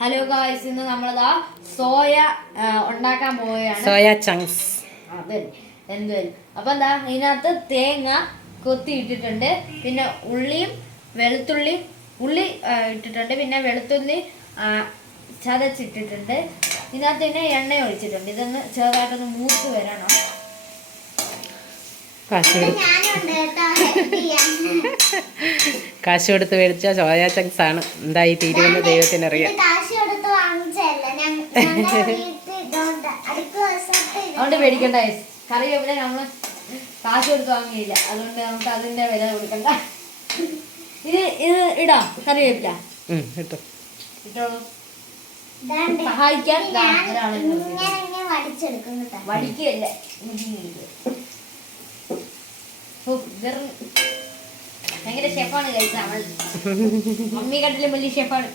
Hello guys ഇന്ന് നമ്മളിതാ soya ഉണ്ടാക്കാൻ പോവുകയാണ്. Soya chunks. അതെ. എന്തുവരും അപ്പൊ എന്താ ഇതിനകത്ത് തേങ്ങ കൊത്തി ഇട്ടിട്ടുണ്ട്. പിന്നെ ഉള്ളിയും വെളുത്തുള്ളി ഉള്ളി ഇട്ടിട്ടുണ്ട്. പിന്നെ വെളുത്തുള്ളി ചതച്ചിട്ടിട്ടുണ്ട്. ഇതിനകത്ത് പിന്നെ എണ്ണ ഒഴിച്ചിട്ടുണ്ട്. ഇതൊന്ന് ചെറുതായിട്ടൊന്ന് മൂത്ത് വരണം. കാശ് കൊടുത്ത് മേടിച്ച സോയാ ചങ്ക്സ് ആണ്. എന്തായി തീരുമെന്ന് ദൈവത്തിനറിയാം ഇത് കാശ് കൊടുത്ത് വാങ്ങിച്ചതല്ല. ഞങ്ങ- ഞങ്ങളുടെ വീട്ടിൽ ഇതുണ്ട്. അടുത്ത ദിവസത്തെ ഇത്. അതുകൊണ്ട് പേടിക്കണ്ട കറി കറിവേപ്പില നമ്മൾ കാശ് കൊടുത്ത് വാങ്ങിയില്ല. അതുകൊണ്ട് നമുക്ക് അതിന്റെ വില കൊടുക്കണ്ട. ഇത് ഇത് ഇടാ കറിവേപ്പില ഇട്ടോളൂ. സഹായിക്കാൻ. വടിക്കല്ല ഭയങ്കര ഷെഫാണ് കഴിച്ച അവൾ. മമ്മി കണ്ടില്ല വലിയ ഷെഫാണ്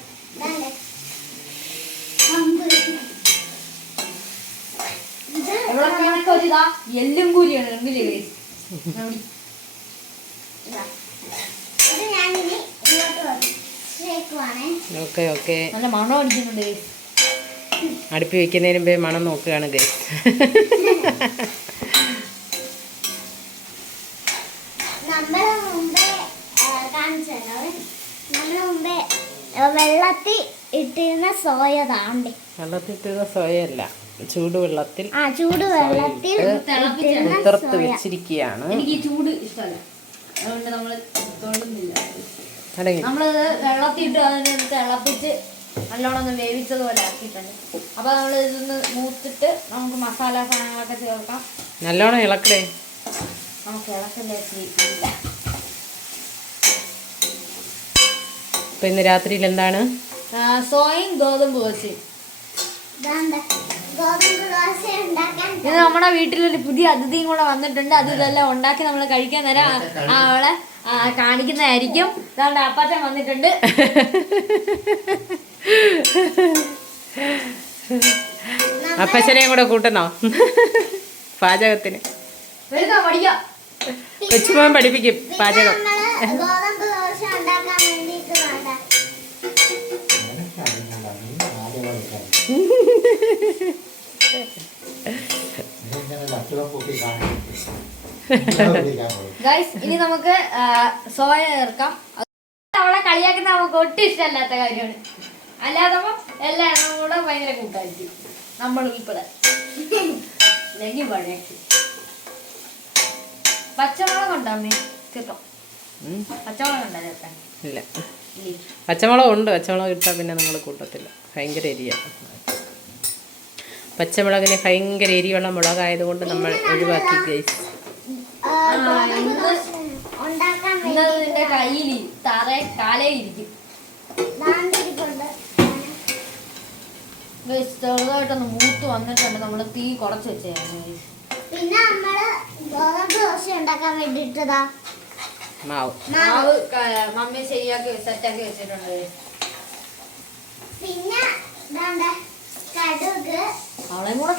എല്ലും കൂരിയാണ് കണ്ടില്ലേ guys? ഇതാ. ഇത് ഞാനിനി ഇങ്ങോട്ട് വച്ചേക്കുവാണേ. ഓക്കെ ഓക്കെ നല്ല മണം അടിക്കുന്നുണ്ട്. അടുപ്പി വെക്കുന്നതിന് മുമ്പേ മണം നോക്കുകയാണ് ഗൈസ് വെള്ളത്തിൽ ഇട്ടിരുന്ന സോയ താണ്ടി വെള്ളത്തിട്ടുള്ള സോയ അല്ല ചൂടുവെള്ളത്തിൽ ആ ചൂട് വെള്ളത്തിൽ കുതിർത്ത് വെച്ചിരിക്കുകയാണ്. എനിക്ക് ഈ ചൂട് ഇഷ്ടമല്ല. അതുകൊണ്ട് നമ്മൾ തൊണ്ടുന്നില്ല നമ്മളിത് വെള്ളത്തിട്ട് അതിനെ തിളപ്പിച്ച് നല്ലോണം ഒന്ന് വേവിച്ചതുപോലെ ആക്കിയിട്ടുണ്ട്. അപ്പൊ നമ്മൾ ഇതൊന്ന് മൂത്തിട്ട് നമുക്ക് മസാല സാധനങ്ങളൊക്കെ ചേർക്കാം. നല്ലോണം ഇളക്കടേ നമുക്ക് ഇന്ന് രാത്രിയിൽ എന്താണ്? സോയും ഗോതമ്പ് ദോശയും ഇത് നമ്മുടെ വീട്ടിലൊരു പുതിയ അതിഥിയും കൂടെ വന്നിട്ടുണ്ട്. അത് ഇതെല്ലാം ഉണ്ടാക്കി നമ്മൾ കഴിക്കാൻ നേരം അവളെ കാണിക്കുന്നതായിരിക്കും. അതുകൊണ്ട് അപ്പാച്ചൻ വന്നിട്ടുണ്ട്. അപ്പച്ചനെയും കൂടെ കൂട്ടുന്നോ? പാചകത്തിന്. കൊച്ചുമോൻ പഠിപ്പിക്കും പാചകം നമ്മൾ ഗോതമ്പ് ദോശ ഉണ്ടാക്കാൻ വേണ്ടിയിട്ട് വേണ്ട ഗൈസ് ഇനി നമുക്ക് സോയ ചേർക്കാം. അവളെ കളിയാക്കുന്ന നമുക്ക് ഒട്ടും ഇഷ്ടമല്ലാത്ത കാര്യമാണ്. അല്ലാതെ എല്ലാ എണ്ണവും കൂടെ ഭയങ്കര കൂട്ടായിരിക്കും. നമ്മൾ ഉൾപ്പെടെ അല്ലെങ്കിൽ പഴയ പച്ചമുളക് ഉണ്ടോ അമ്മേ? ചേർക്കാം ഉം, പച്ചമുളക് ഉണ്ടോ ചേർക്കാൻ? ഇല്ല. പച്ചമുളക് ഉണ്ട് പച്ചമുളക് ഇട്ടാൽ പിന്നെ നിങ്ങൾ കൂട്ടത്തില്ല. ഭയങ്കര എരിയാണ് പച്ചമുളകിന് ഭയങ്കര എരിയുള്ള മുളകായതുകൊണ്ട് നമ്മൾ ഒഴിവാക്കി ഗൈസ് ചെറുതായിട്ടൊന്ന് മൂത്ത് വന്നിട്ടുണ്ട്. നമ്മൾ തീ കുറച്ച് വെച്ചേക്കാം പിന്നെ നമ്മൾ ഗോതമ്പ് ദോശ ഉണ്ടാക്കാൻ വേണ്ടിട്ടതാ മാവ്. മാവ് മമ്മി ശരിയാക്കി സെറ്റാക്കി വെച്ചിട്ടുണ്ട്. പിന്നെ കടുക് അവളെയും കൂടെ.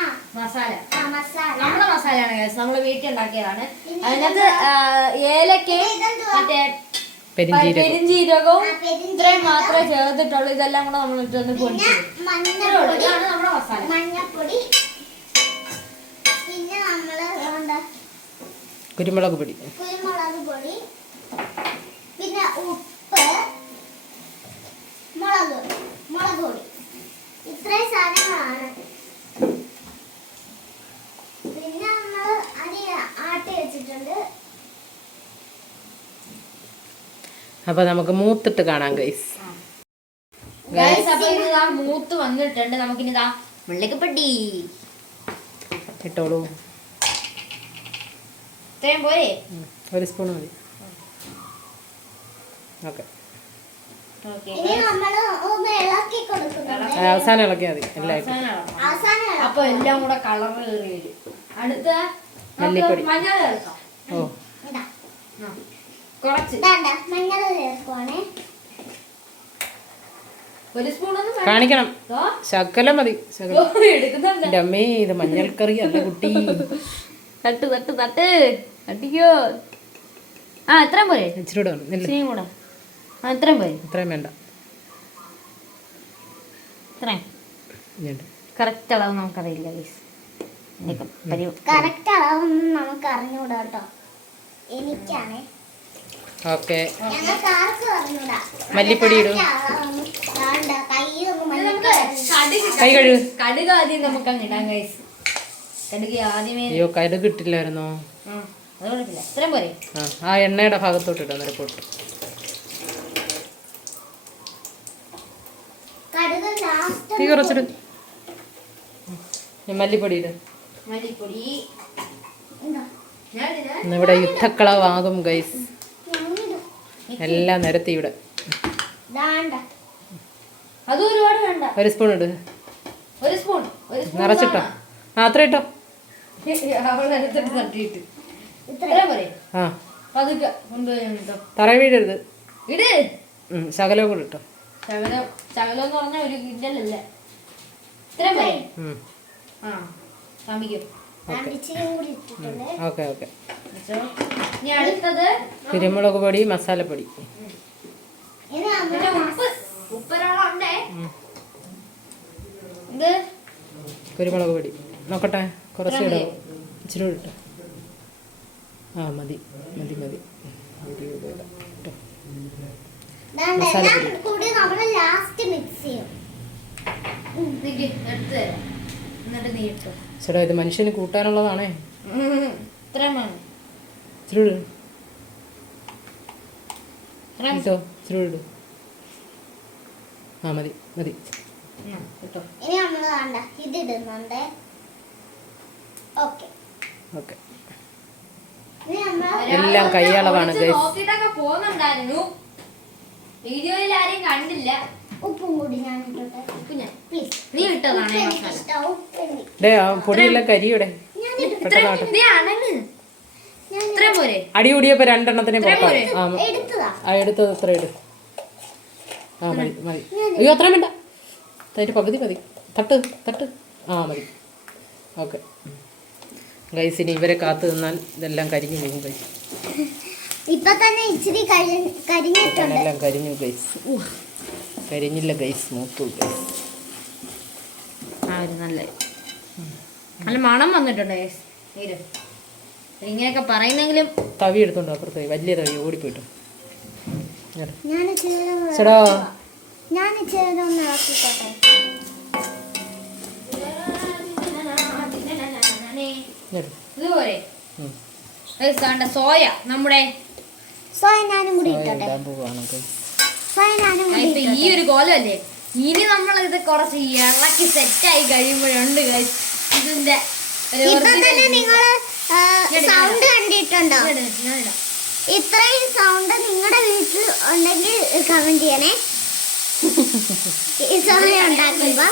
ആ മസാല. നമ്മുടെ മസാലയാണ് guys. നമ്മൾ വീട്ടിൽ ഉണ്ടാക്കിയതാണ് അതിനകത്ത് ഏലക്കയും? മറ്റേ പെരിഞ്ചീരകം. പെരിഞ്ചീരകവും ഇത്രയും മാത്രമേ ചേർത്തിട്ടുള്ളൂ. ഇതെല്ലാം കൂടെ നമ്മൾ ഇട്ടൊന്ന് പൊടിച്ചു ഇതാണ് നമ്മുടെ മസാല. മഞ്ഞപ്പൊടി. പിന്നെ നമ്മൾ കുരുമുളക് പൊടി. കുരുമുളക് പൊടി. പിന്നെ ഉപ്പ് മുളക് മുളക് പൊടി ഇത്രയും സാധനങ്ങളാണ് പിന്നെ നമ്മൾ അരി ആട്ടി വെച്ചിട്ടുണ്ട് അപ്പോൾ നമുക്ക് മൂത്തിട്ട് കാണാം ഗൈസ് മൂത്ത് വന്നിട്ടുണ്ട്. നമുക്കിനി ഇതാ വെള്ളിക്കപ്പെട്ടി ഇട്ടോളൂ. ഇത്രയും പോരെ? ഒരു സ്പൂൺ മതി. ഓക്കെ. അവസാനം ഇളക്കിയാൽ മതി. എല്ലായിട്ടും. അപ്പൊ എല്ലാം കൂടെ കളർ കയറി അടുത്ത. മഞ്ഞൾ ചേർക്കാം. ഓ. കുറച്ച്. ഇതാണ്ട മഞ്ഞൾ ചേർക്കുവാണേ ഒരു സ്പൂൺ ഒന്നും കാണിക്കണം. ശകലം മതി. എടുക്കുന്നുണ്ട് അമ്മേ ഇത് മഞ്ഞൾക്കറി അല്ല കുട്ടി? തട്ട് തട്ട് തട്ട്. തട്ടിക്കോ. ആ എത്രയും പോരെ. ഇച്ചിരി കൂടെ വേണം. ആ എത്രയും പോരെ. ഇത്രയും വേണ്ട. ഇത്രയും. കറക്റ്റ് അളവ് നമുക്കറിയില്ല ഗൈസ് കറക്റ്റ് അളവൊന്നും നമുക്ക് അറിഞ്ഞുകൂടാട്ടോ കേട്ടോ എനിക്കാണ്. ഓക്കെ. മല്ലിപ്പൊടി ഇടും. കൈ കഴുകു. കടുക് ആദ്യം നമുക്ക് അങ്ങ് ഇടാം ഗൈസ് കടുക് ആദ്യമേ അയ്യോ കടുക് ഇട്ടില്ലായിരുന്നോ? ആ എണ്ണയുടെ ഭാഗത്തോട്ട് ഇടാം പൊട്ടും. ലാസ്റ്റ് തീ കുറച്ചിട്ട്. മല്ലിപ്പൊടി ഇട്. മല്ലിപ്പൊടി. ഇന്നിവിടെ യുദ്ധക്കളവാകും ഗൈസ് എല്ലാം നിരത്തി ഇവിടെ. ദാണ്ട അതും ഒരുപാട് വേണ്ട. ഒരു സ്പൂൺ ഇട്. ഒരു സ്പൂൺ ഒരു സ്പൂൺ നിറച്ചിട്ടോ? ആ അത്ര ഇട്ടോ. തറ വീടരുത് ശകലവും കൂടെ ഇട്ടോ. ശകലം ശകലം എന്ന് പറഞ്ഞാൽ ഒരു കിണ്ടലല്ല ഇത്രയും ആ ഇട്ടിട്ടുണ്ട് ഓക്കെ. ഓക്കെ കുരുമുളക് പൊടി മസാലപ്പൊടി. കുരുമുളക് പൊടി. നോക്കട്ടെ കുറച്ച് ഇടാം. ഇച്ചിരി ഇട്ടോ. ആ മതി. മതി മതി. ഒരു കൂടെ ഇടാം. ഇട്ടോ. ദാണ്ട മസാലപ്പൊടി. കൂടി നമ്മൾ ലാസ്റ്റ് മിക്സ് ചെയ്യും. എടുത്തു തരാം. ചേട്ടാ ഇത് മനുഷ്യന് കൂട്ടാനുള്ളതാണേ. ആ മതി മതി. ഇനി നമ്മൾ വേണ്ട ഇത് ഇടുന്നുണ്ട്. ഓക്കെ. ഓക്കെ. ഇനി നമ്മൾ എല്ലാം കൈയളവാണ് ഗൈസ് വീഡിയോയിൽ ആരെയും കണ്ടില്ല. ഉപ്പും കൂടി ഞാൻ ഇട്ടോട്ടെ. പ്ലീസ് നീ ഇട്ടതാണ് ഈ മസാല? ഡേ ആ പൊടിയെല്ലാം കരിയുടെ. നീ ഇത്രയും പോരെ? അടി കൂടിയപ്പോ രണ്ടെണ്ണത്തിന് പോരെ? ആ എടുത്തതാ. ആ എടുത്തത് അത്ര ഇട്. ആ മതി മതി. അയ്യോ അത്രയും വേണ്ട. അതിന്റെ പകുതി മതി. തട്ട് തട്ട്. ആ മതി. ഓക്കെ. ഗൈസ് ഇനി ഇവരെ കാത്തു നിന്നാൽ ഇതെല്ലാം കരിഞ്ഞു പോകും ഗൈസ് ഇപ്പൊ തന്നെ ഇച്ചിരി കരിഞ്ഞിട്ടുണ്ട്. എല്ലാം കരിഞ്ഞു ഗൈസ് കരിഞ്ഞില്ല ഗൈസ് മൂത്തു. ഗൈസ് ആ ഒരു നല്ല നല്ല മണം വന്നിട്ടുണ്ട് ഗൈസ് നീര്. ഇങ്ങനെയൊക്കെ പറയുന്നെങ്കിലും തവി എടുത്തോണ്ട് അപ്പുറത്ത് വലിയ തവി ഓടിപ്പോയിട്ടു. ചേടാ. ഞാൻ ഇതുപോലെ. സോയ നമ്മുടെ സോയ ഞാനും കൂടി ഇട്ടോട്ടെ. ഈ ഒരു കോലമല്ലേ? ഇനി നമ്മൾ ഇത് കുറച്ച് ഇളക്കി സെറ്റായി കഴിയുമ്പോഴുണ്ട് ഇതിന്റെ സൗണ്ട് കണ്ടിട്ടുണ്ടോ? ഇത്രയും സൗണ്ട് നിങ്ങളുടെ വീട്ടിൽ ഉണ്ടെങ്കിൽ കമന്റ് ചെയ്യണേ. ഈ സോയ ഉണ്ടാക്കുമ്പോ.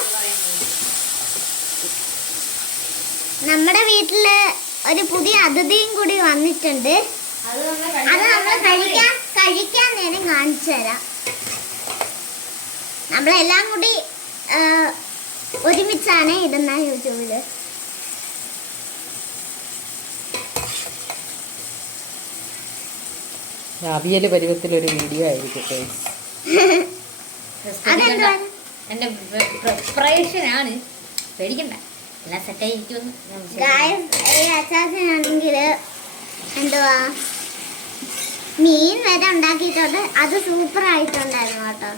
നമ്മുടെ വീട്ടിൽ ഒരു പുതിയ അതിഥിയും കൂടി വന്നിട്ടുണ്ട്. അത് നമ്മൾ കഴിക്കാൻ കഴിക്കാൻ നേരം കാണിച്ചു തരാം. നമ്മളെല്ലാം കൂടി ഒരുമിച്ചാണ് ഇടുന്ന യൂട്യൂബിൽ. അവിയൽ പരുവത്തിലൊരു വീഡിയോ ആയിരിക്കും എന്റെ പ്രിപ്പറേഷൻ ആണ് പേടിക്കണ്ട. എല്ലാം സെറ്റായിരിക്കും അച്ചാച്ചനാണെങ്കിൽ എന്തുവാ? മീൻ വരെ ഉണ്ടാക്കിയിട്ടുണ്ട്. അത് സൂപ്പർ ആയിട്ടുണ്ടായിരുന്നു കേട്ടോ.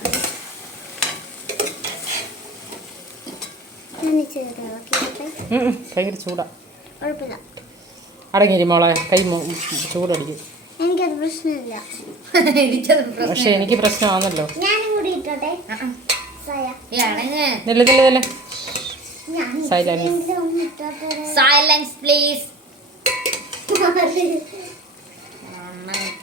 ഭയങ്കര ചൂടാ. അടങ്ങിരി അടങ്ങിയിരി മോളെ. കൈ ചൂടടിക്കും. എനിക്കത് പ്രശ്നമില്ല. പ്രശ്നം പക്ഷെ എനിക്ക് പ്രശ്നമാണല്ലോ. ഞാനും കൂടി ഇട്ടോട്ടെ? സൈലൻസ് പ്ലീസ് ആഴ ഞാനും ചെറുതായിട്ടൊന്ന് ഇളക്കുവാണ് വേണ്ട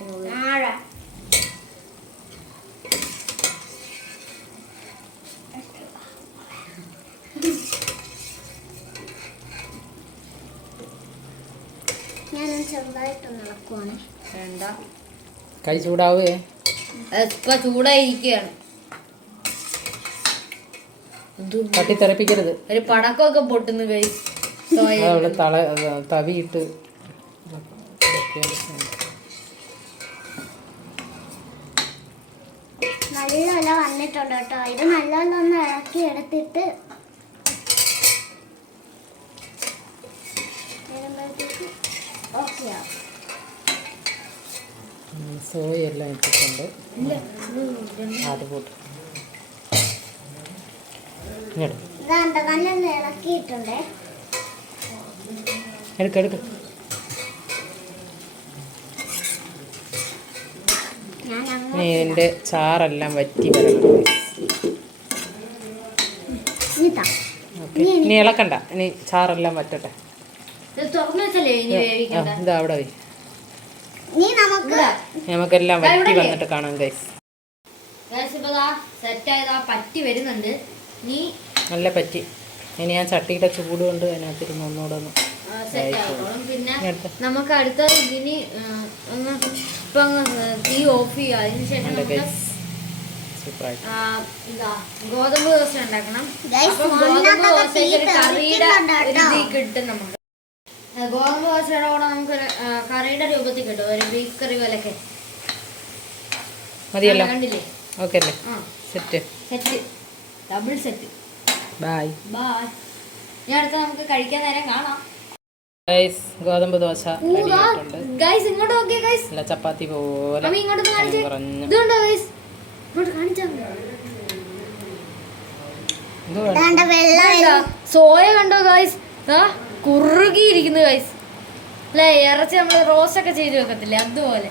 കൈ ചൂടാവേ. ഇപ്പൊ ചൂടായിരിക്കുകയാണ്. തട്ടിത്തെറിപ്പിക്കരുത് ഒരു പടക്കമൊക്കെ പൊട്ടുന്നു കൈ. അത് നല്ലപോലെ വന്നിട്ടുണ്ട് കേട്ടോ. ഇത് നല്ലതൊന്ന് ഒന്ന് ഇളക്കി എടുത്തിട്ട് ഓക്കെ സോയ എല്ലാം ഇട്ടിട്ടുണ്ട്. അത് പോട്ട് ഇങ്ങോട്ട് ഇതാണ്ട് നല്ലൊന്ന് ഇളക്കിയിട്ടുണ്ടേ. എടുക്ക എടുക്ക ഞാൻ അങ്ങ് ഇനി ഇതിന്റെ ചാറെല്ലാം വറ്റി വരണം. ഇനി ഇളക്കണ്ട. ഇനി ചാറെല്ലാം വറ്റട്ടെ. ഇത് അവിടെ നമുക്കെല്ലാം വറ്റി? വന്നിട്ട് കാണാം ഗൈസ് പറ്റി വരുന്നുണ്ട്. നീ നല്ല പറ്റി. ഇനി ഞാൻ ചട്ടിയുടെ ചൂട് കൊണ്ട് അതിനകത്തിരുന്ന് ഒന്നുകൂടെ ഒന്ന് പിന്നെ നമുക്ക് അടുത്ത ഇനി ഒന്ന് ഇപ്പൊ തീ ഓഫ് ചെയ്യുക അതിനുശേഷം ഗോതമ്പ് ദോശ ഉണ്ടാക്കണം. Guys, അപ്പം ഫോണിനകത്തൊക്കെ ഗോതമ്പ് ദോശയ്ക്ക് കറിയുടെ കേട്ടോ. നമുക്ക് ഗോതമ്പ് ദോശയുടെ കൂടെ നമുക്ക് കറിയുടെ രൂപത്തിൽ കിട്ടും. ഒരു ബീഫ് കറി പോലൊക്കെ മതിയല്ലോ. കണ്ടില്ലേ? ഓക്കെ അല്ലേ? Set set double set bye bye ഇനി അടുത്ത നമുക്ക് കഴിക്കാൻ നേരം കാണാം. ഗൈസ് ഗോതമ്പ് ദോശ റെഡി ഗൈസ് ഇങ്ങോട്ട് നോക്കിയേ ഗൈസ് നല്ല ചപ്പാത്തി പോലെ അമ്മ ഇങ്ങോട്ട് കാണിച്ചേ. കുറഞ്ഞ ഇതുണ്ടോ ഗൈസ് ഇങ്ങോട്ട് കാണിച്ചാ മതി. ഇത് വെള്ളം സോയ കണ്ടോ ഗൈസ് ആ കുറുകിയിരിക്കുന്നു ഗൈസ് അല്ലേ ഇറച്ചി നമ്മൾ റോസ്റ്റ് ഒക്കെ ചെയ്ത് വെക്കത്തില്ലേ അതുപോലെ.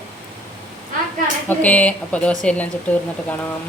ആ അപ്പൊ ഓക്കെ അപ്പോൾ ദോശയെല്ലാം ചുട്ട് തീർന്നിട്ട് കാണാം.